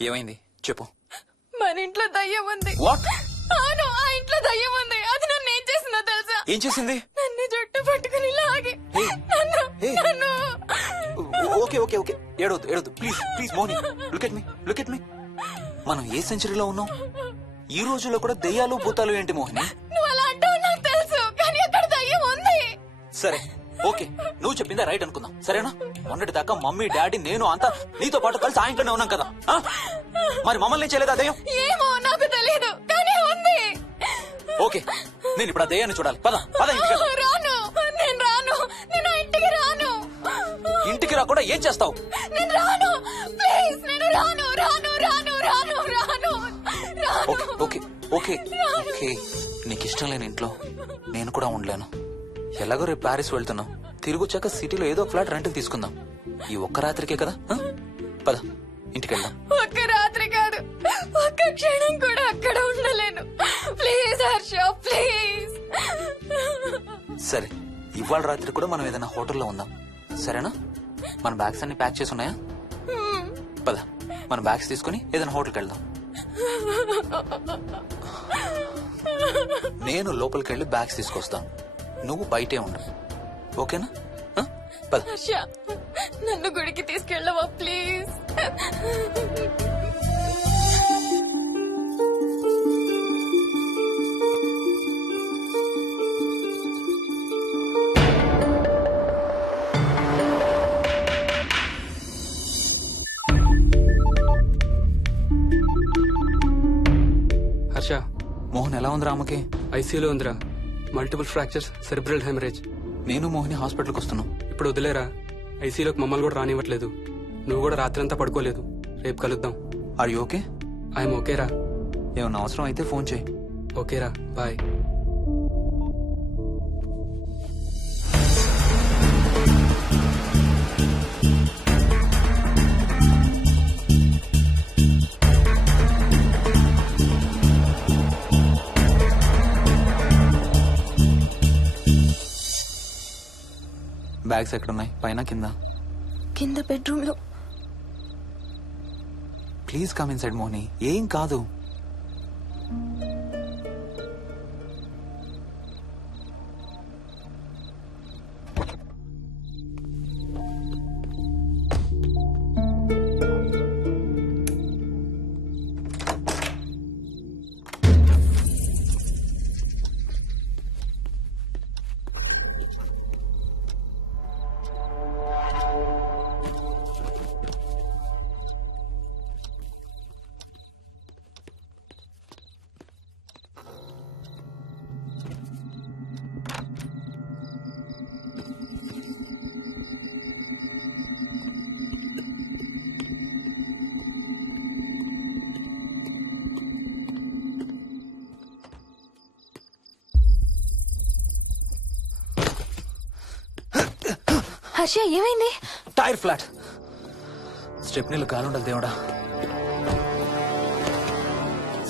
ఏమైంది చెప్పు. మన ఇంట్లో దయ్యం ఉంది. వాట్? అవును, ఆ ఇంట్లో దయ్యం ఉంది. అది నన్ను ఏం చేసిందో తెలుసా? ఏం చేసింది? నన్ను జుట్టు పట్టుకుని లాగి Hey. నన్ను Hey. నన్ను ఓకే ఓకే ఓకే, ఏడవద్దు ఏడవద్దు please please Moni. Look at me. మనం ఏ సెంచరీలో ఉన్నాం? ఈ రోజుల్లో కూడా దెయ్యాలు భూతాలు ఏంటి మోహిని? నువ్వు అలా అంటావు నాకు తెలుసు, కానీ అక్కడ దయ్యం ఉంది. సరే ఓకే, నువ్వు చెప్పిందే రైట్ అనుకుందాం, సరేనా? మొన్నటి దాకా మమ్మీ డాడీ నేను అంతా నీతో పాటు కలిసి ఆ ఇంట్లోనే ఉన్నాం కదా. ఆ? మరి మమ్మల్ని చేయలేదా దయ్యం? ఏమో నాకు తెలియదు, కానీ ఉంది. ఓకే, నేను ఇప్పుడు ఆ దయ్యాన్ని చూడాలి. పద పద ఇంటికి వెళ్దాం. రాను, నేను రాను, నేను ఆ ఇంటికి రాను. ఇంటికి రాకుండా ఏం చేస్తావు? నేను రాను, ప్లీజ్, నేను రాను రాను రాను రాను రాను రాను. ఓకే ఓకే ఓకే ఓకే, నీకు ఇష్టం లేని ఇంట్లో నేను కూడా ఉండలేను. ఎలాగో రేపు ప్యారిస్ వెళ్తున్నాం, తిరిగి వచ్చాక సిటీలో ఏదో ఒక ఫ్లాట్ రెంట్కి తీసుకుందాం. ఈ ఒక్క రాత్రికే కదా. ఆ? పద ఇంటికి వెళ్దాం. ఒక్క రాత్రి కాదు, ఒక్క క్షణం కూడా అక్కడ ఉండలేను. Please Harsha, please. సరే, ఇవాళ రాత్రి కూడా మనం ఏదైనా హోటల్లో ఉందాం, సరేనా? మన బ్యాగ్స్ అన్ని ప్యాక్ చేసి ఉన్నాయా? పద మన బ్యాగ్స్ తీసుకుని ఏదైనా హోటల్కి వెళ్దాం. నేను లోపలికి వెళ్ళి బ్యాగ్స్ తీసుకొస్తాను, నువ్వు బయటే ఉండు, ఓకేనా? ఆ? పద. హర్ష, నన్ను గుడికి తీసుకెళ్ళవా ప్లీజ్? హర్ష, మోహన్ ఎలా ఉంది రామకి? ఐసీయూలో ఉందిరా. Multiple fractures, cerebral haemorrhage. నేను మోహిని హాస్పిటల్కి వస్తున్నాం. ఇప్పుడు వదిలేరా, ఐసీయూలోకి మమ్మల్ని కూడా రానివ్వట్లేదు. నువ్వు కూడా రాత్రంతా పడుకోలేదు. రేపు కలుద్దాం. Are you okay? ఐఎమ్ ఓకేరా. ఏమన్నా అవసరం అయితే ఫోన్ చేయి. ఓకేరా, బాయ్. బ్యాగ్స్ ఎక్కడున్నాయి? పైన కింద? కింద బెడ్రూమ్ లో. Please come inside Mohini, ఏం కాదు. హర్ష, ఏమైంది? Tyre flat. స్టెప్నీలో గాలుండాలి దేవుడా,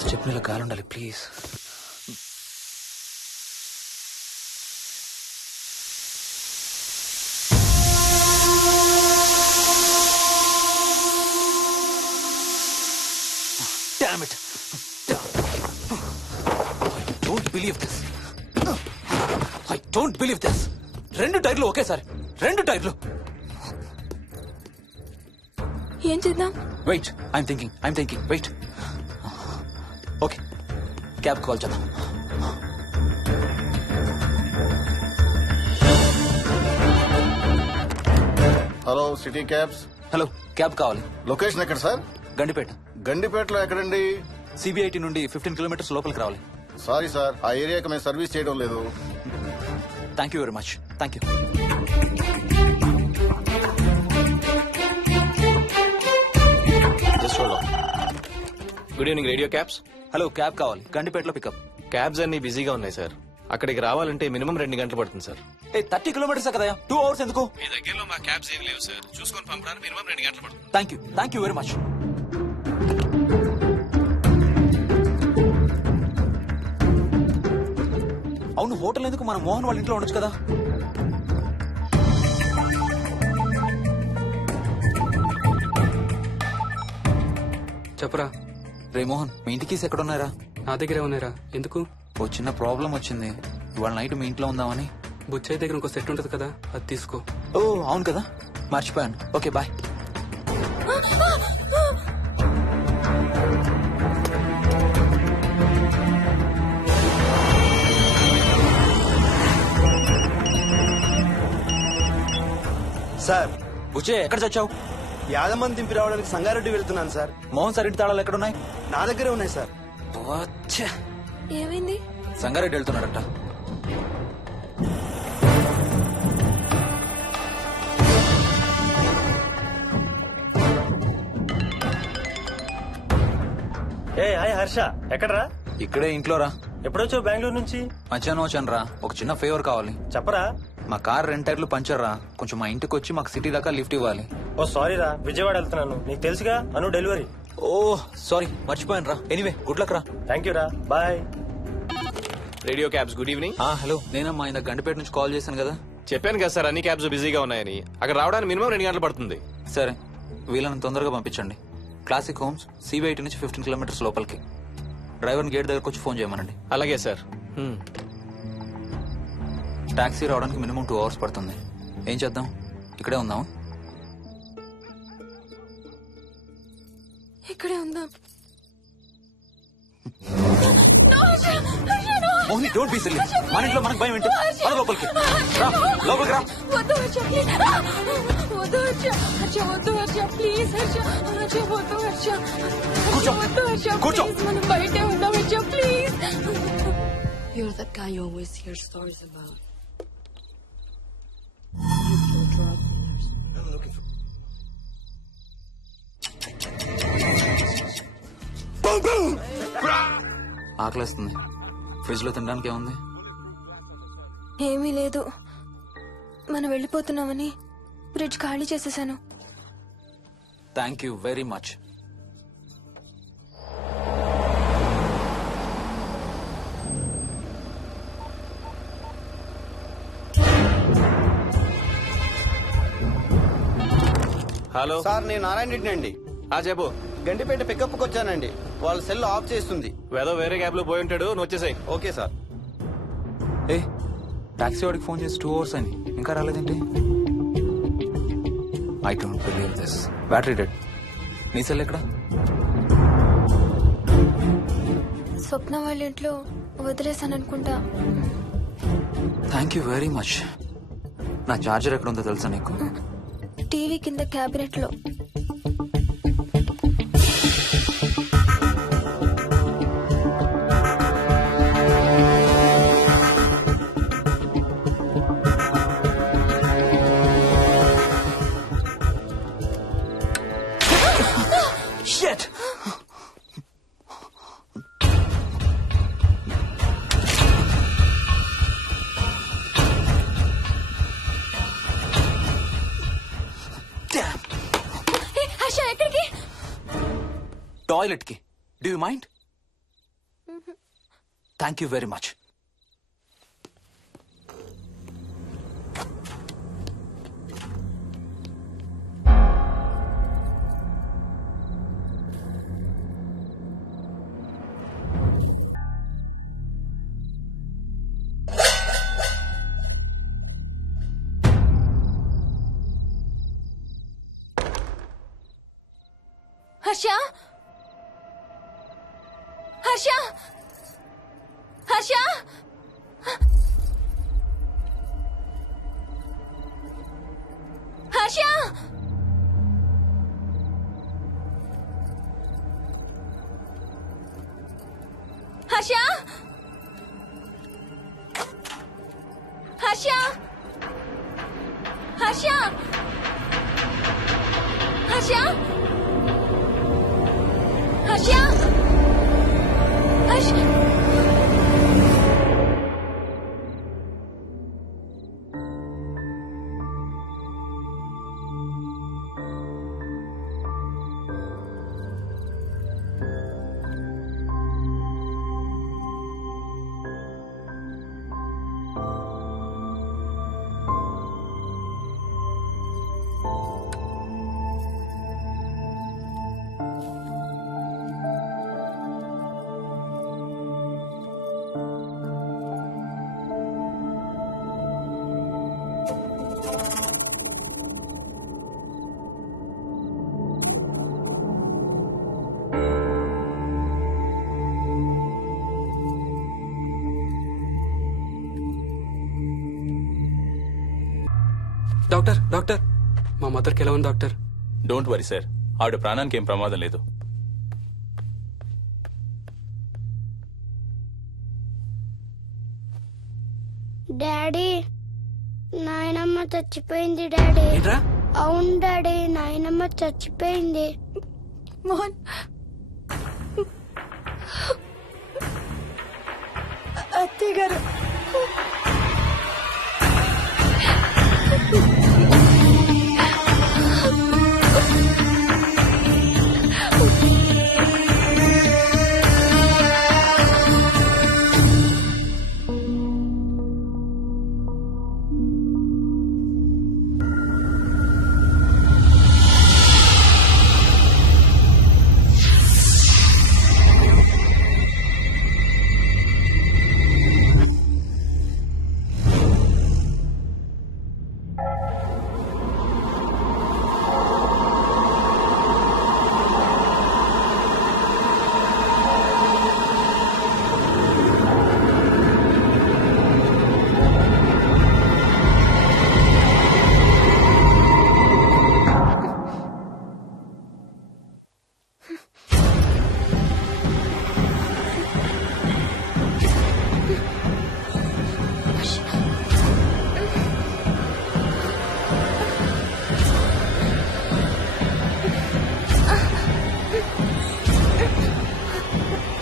స్టెప్నీలో గాలుండాలి please. Damn it. I don't believe this. రెండు టైర్లు ఒకేసారి, రెండు టైర్లు. ఏం చేద్దాం? Wait, I'm thinking, wait. Okay, cab call చేద్దాం. Hello, city cabs. Hello, cab కావాలి. లొకేషన్ ఎక్కడ సార్? గండిపేట. గండిపేటలో ఎక్కడండి? సిబిఐటి నుండి 15 కిలోమీటర్స్ లోపలికి రావాలి. సారీ సార్, ఆ ఏరియాకి మేము సర్వీస్ చేయడం లేదు. Thank you very much. Thank you. Good evening radio cabs. Hello, cab కావాలి, గండిపేటలో పికప్. క్యాబ్స్ అన్ని బిజీగా ఉన్నాయి సార్. అక్కడికి రావాలంటే మినిమం 2 గంటలు పడుతుంది సార్. 30 కిలోమీటర్స్ కదా, 2 అవర్స్ ఎందుకు? మీ దగ్గరలో మా క్యాబ్స్ ఏం లేవు సార్, చూసుకొని పంపడానికి మినిమం 2 గంటలు పడుతుంది. Thank you very much. అవును, హోటల్ ఎందుకు? మన మోహన్ వాళ్ళ ఇంట్లో ఉండొచ్చు కదా. చెప్పరా. రే మోహన్, మీ ఇంటి కీస్ ఎక్కడున్నారా? నా దగ్గరే ఉన్నారా? ఎందుకు? ఓ చిన్న ప్రాబ్లం వచ్చింది. ఇవాళ నైట్ మీ ఇంట్లో ఉందామని. బుచ్చయ్య దగ్గర ఇంకో సెట్ ఉంటది కదా, అది తీసుకో. ఓ అవును కదా, మర్చిపోయాను. Okay bye. సార్, బుచ్చే ఎక్కడ చచ్చావు? యాదమ్మని దింపి రావడానికి సంగారెడ్డి వెళ్తున్నాను సార్. మోహన్ సార్ ఇంటి తాళాలు ఎక్కడున్నాయి? నా దగ్గరే ఉన్నాయి సార్. వచ్చే ఏమైంది? సంగారెడ్డి వెళ్తున్నాడట. ఏ హాయ్ హర్ష, ఎక్కడరా? ఇక్కడే ఇంట్లో రా. ఎప్పుడొచ్చావు బెంగళూరు నుంచి? మధ్యాహ్నం వచ్చాను రా. ఒక చిన్న ఫేవర్ కావాలి. చెప్పరా. మా కార్ 2 టైర్లు పంచర్ రా. కొంచెం మా ఇంటికి వచ్చి మాకు సిటీ దాకా లిఫ్ట్ ఇవ్వాలి. ఓ సారీ రా, విజయవాడ వెళ్తున్నాను. నీకు తెలుసుగా అను డెలివరీ. ఓ సారీ, మర్చిపోయాను రా. ఎనీవే గుడ్ లక్ రా. థ్యాంక్ యూ రా, bye. Radio cabs good evening. Hello, నేనమ్మా ఇంత గంటపేట నుంచి కాల్ చేశాను కదా. చెప్పాను కదా సార్, అన్ని క్యాబ్స్ బిజీగా ఉన్నాయని. అక్కడ రావడానికి మినిమం 2 గంటలు పడుతుంది. సరే, వీళ్ళని తొందరగా పంపించండి. క్లాసిక్ హోమ్స్ CB80 నుంచి 15 కిలోమీటర్స్ లోపలికి. డ్రైవర్ని గేట్ దగ్గరకు వచ్చి ఫోన్ చేయమనండి. అలాగే సార్. టాక్సీ రావడానికి మినిమం 2 అవర్స్ పడుతుంది. ఏం చేద్దాం, ఇక్కడే ఉందాం. ఇక్కడే ఉందాం. Mohini, don't be silly. మన ఇంట్లో మనకు భయం ఏంటి? మన లోపలికి రా, లోపలికి రా. వద్దు హర్ష, ప్లీజ్. వద్దు హర్ష, హర్ష వద్దు హర్ష, ప్లీజ్ హర్ష, హర్ష వద్దు హర్ష. కూర్చో. వద్దు హర్ష, కూర్చో. ప్లీజ్, మనం బయటే ఉందాం Harsha, please. You're that guy you always hear stories about. You kill drug dealers. ఆకలేస్తుంది. ఫ్రిడ్జ్ లో తినడానికి ఏముంది? ఏమీ లేదు. మనం వెళ్ళిపోతున్నామని ఫ్రిడ్జ్ ఖాళీ చేసేసాను. Thank you very much. Hello sir, నేను నారాయణ రెడ్డి అండి. చెప్పు. గండిపేట పికప్కి వచ్చానండి. వాళ్ళ సెల్ ఆఫ్ చేస్తుంది. వేరే క్యాబ్ లో పోయి ఉంటాడు, నువ్వు వచ్చేసాయి. Okay sir. ఏ టాక్సీ వాడికి ఫోన్ చేసి 2 అవర్స్ అని ఇంకా రాలేదేంటి? I don't believe this. Battery dead. నీ సెల్ ఎక్కడ? స్వప్న వాళ్ళ ఇంట్లో వదిలేసాను అనుకుంటా. Thank you very much. నా చార్జర్ ఎక్కడ ఉందో తెలుసా నీకు? టీవీ కింద క్యాబినెట్ లో. Shit! Damn! హర్ష ఎక్కడికి? టాయిలెట్ కి. Do you mind? Thank you very much. Harsha, Harsha, Harsha, Harsha, Harsha, Harsha, Harsha, Harsha, Harsha, Harsha. Doctor doctor మా మదర్కి ఎలా ఉంది డాక్టర్? డోంట్ వరీ సార్, ఆవిడ ప్రాణానికి ఏం ప్రమాదం లేదు. డాడీ నాయనమ్మ చచ్చిపోయింది డాడీ. ఏంట్రా? అవును డాడీ, నాయనమ్మ చచ్చిపోయింది. మోహన్ అత్తయ్య గారు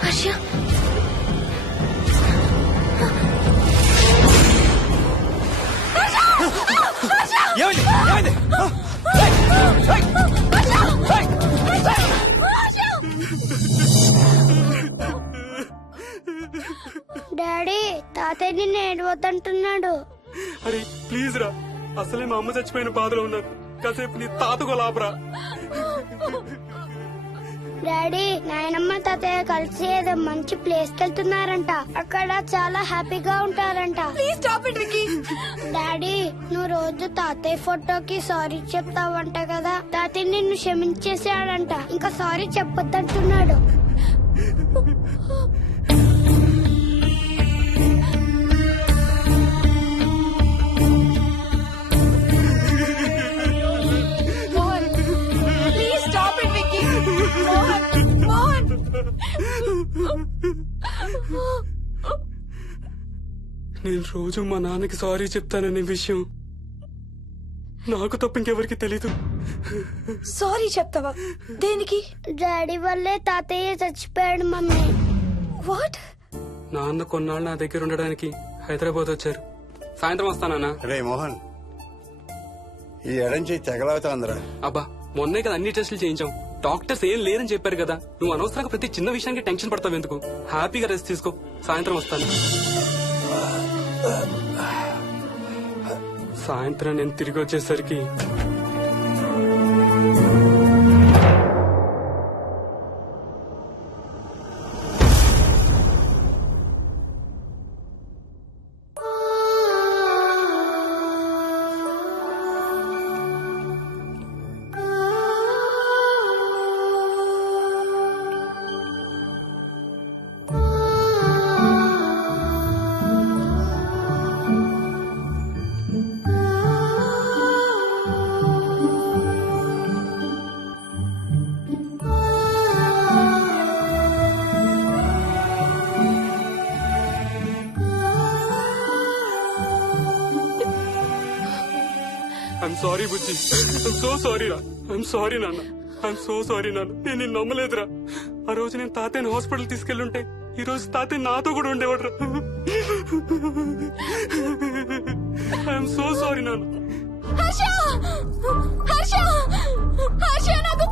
హర్ష డాడీ తాతయ్య నిన్ను ఏడవద్దంటున్నాడు. అరే ప్లీజ్ రా, అసలే మా అమ్మ చచ్చిపోయిన బాధలో ఉన్నారు. కాసేపు నీ తాతకు లాభరా. డాడీ నాయనమ్మ తాతయ్య కలిసి ఏదో మంచి ప్లేస్ కి వెళ్తున్నారంట. అక్కడ చాలా హ్యాపీగా ఉంటారంట. Please stop it Vicky. Daddy నువ్వు రోజు తాతయ్య ఫోటోకి సారీ చెప్తావంట కదా. తాతయ్య నిన్ను క్షమించేసాడంట. ఇంకా సారీ చెప్పొద్దంటున్నాడు. Mohan please stop it Vicky. Mohan Mohan నేను రోజు మా నాన్నకి సారీ చెప్తాననే విషయం నాకు తప్ప ఇంకెవరికి తెలీదు. సారీ చెప్తావా? దేనికి? డాడీ వల్లే తాతయ్య చచ్చిపోయాడు మమ్మీ. వాట్? నాన్న కొన్నాళ్ళు నా దగ్గర ఉండడానికి హైదరాబాద్ వచ్చారు. సాయంత్రం వస్తానా? రే మోహన్, ఈ ఎడంచి తెగలవుతోందిరా. అబ్బా మొన్నే కదా అన్ని టెస్టులు చేయించాం. డాక్టర్స్ ఏం లేరని చెప్పారు కదా. నువ్వు అనవసరంగా ప్రతి చిన్న విషయానికి టెన్షన్ పడతావు ఎందుకు? హ్యాపీగా రెస్ట్ తీసుకో. సాయంత్రం వస్తాను. సాయంత్రం నేను తిరిగి వచ్చేసరికి I'm sorry Bujji. I'm so sorry రా. ఐఎమ్ సారీ నాన్న. ఐఎమ్ సో సారీ నాన్న. నేను నిన్ను నమ్మలేదురా. ఆ రోజు నేను తాతయ్యని హాస్పిటల్ తీసుకెళ్ళుంటే ఈ రోజు తాతయ్య నాతో కూడా ఉండేవాడు రా. ఐఎమ్ సో సారీ నాన్న. హర్ష హర్ష హర్ష నాకు